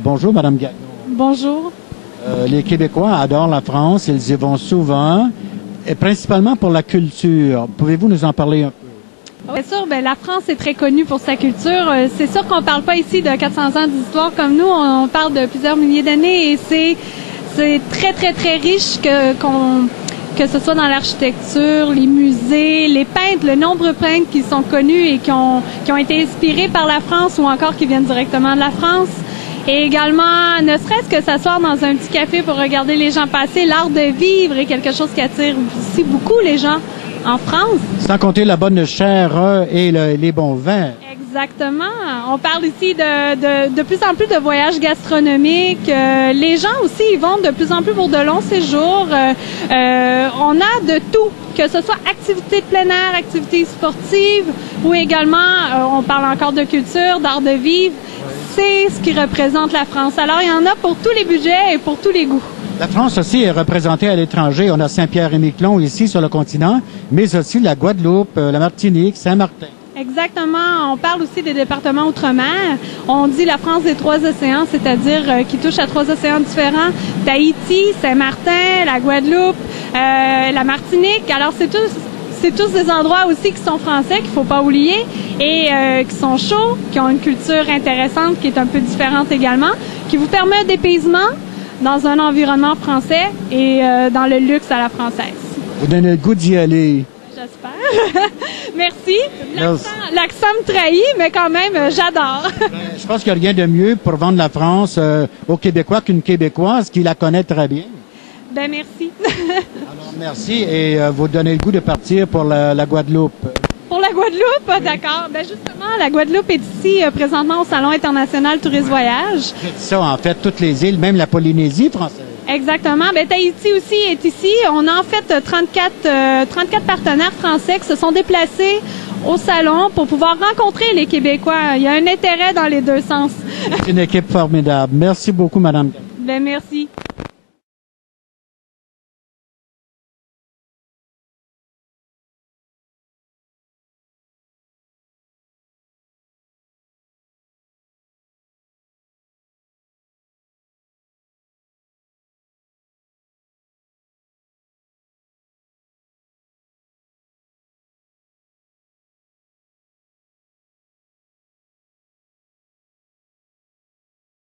Bonjour, Madame Gagnon. Bonjour. Les Québécois adorent la France, ils y vont souvent, et principalement pour la culture. Pouvez-vous nous en parler un peu? Bien sûr, la France est très connue pour sa culture. C'est sûr qu'on ne parle pas ici de 400 ans d'histoire comme nous, on parle de plusieurs milliers d'années et c'est très, très, très riche que ce soit dans l'architecture, les musées, les peintres, le nombre de peintres qui sont connus et qui ont été inspirés par la France ou encore qui viennent directement de la France. Et également, ne serait-ce que s'asseoir dans un petit café pour regarder les gens passer, l'art de vivre est quelque chose qui attire aussi beaucoup les gens en France. Sans compter la bonne chair et les bons vins. Exactement. On parle ici de plus en plus de voyages gastronomiques. Les gens aussi y vont de plus en plus pour de longs séjours. On a de tout, que ce soit activités de plein air, activités sportives ou également, on parle encore de culture, d'art de vivre. C'est ce qui représente la France. Alors, il y en a pour tous les budgets et pour tous les goûts. La France aussi est représentée à l'étranger. On a Saint-Pierre-et-Miquelon ici sur le continent, mais aussi la Guadeloupe, la Martinique, Saint-Martin. Exactement. On parle aussi des départements outre-mer. On dit la France des trois océans, c'est-à-dire qui touche à trois océans différents. Tahiti, Saint-Martin, la Guadeloupe, la Martinique. Alors, c'est tous des endroits aussi qui sont français, qu'il faut pas oublier, et qui sont chauds, qui ont une culture intéressante, qui est un peu différente également, qui vous permet un dépaysement dans un environnement français et dans le luxe à la française. Vous donnez le goût d'y aller. J'espère. Merci. L'accent me trahit, mais quand même, j'adore. Je pense qu'il n'y a rien de mieux pour vendre la France aux Québécois qu'une Québécoise qui la connaît très bien. Merci. Alors, merci et vous donnez le goût de partir pour la Guadeloupe. Pour la Guadeloupe, oui. D'accord. Justement, la Guadeloupe est ici présentement au Salon international Tourisme Voyage. C'est ça, en fait, toutes les îles, même la Polynésie française. Exactement. Tahiti aussi est ici. On a en fait 34 partenaires français qui se sont déplacés au salon pour pouvoir rencontrer les Québécois. Il y a un intérêt dans les deux sens. C'est une équipe formidable. Merci beaucoup, Madame. Merci.